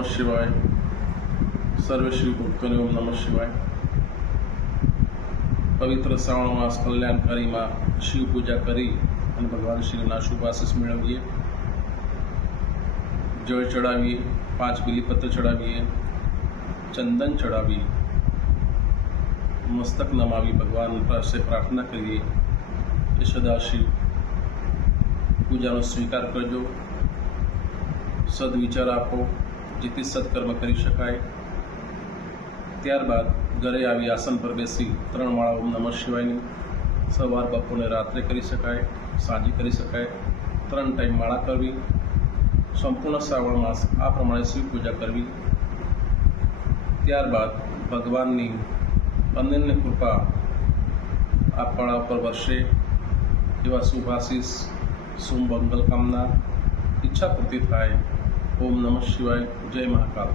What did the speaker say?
नमः शिवाय। सर्व शिव भक्तों ओम नमः शिवाय। पवित्र श्रावण मास कल्याणकारी में शिव पूजा करी और भगवान श्रीना शुभ आशीष मेळवीए। जल चढ़ावीए, 5 बिलीपत्र चढ़ावीए, चंदन चढ़ावी, मस्तक नमावी, भगवान से प्रार्थना करिए कि सदाशिव पूजानो स्वीकार करजो, सद्विचार आपो जेथी सत्कर्म करी शकाय। त्यारबाद घरे आवी आसन पर बेसी 3 माळा ओम नमः शिवायनी सवार बपोरे रात्रे करी शकाय, सांजे करी शकाय। 3 टाइम माळा करवी। संपूर्ण श्रावण मास आ प्रमाणे शिव पूजा करवी। त्यारबाद भगवाननी अनन्य कृपा आपणा पर वर्षे एवा शुभाशीष शुभ मंगल कामना इच्छा पूर्ति थाय। ओम नमः शिवाय। जय महाकाल।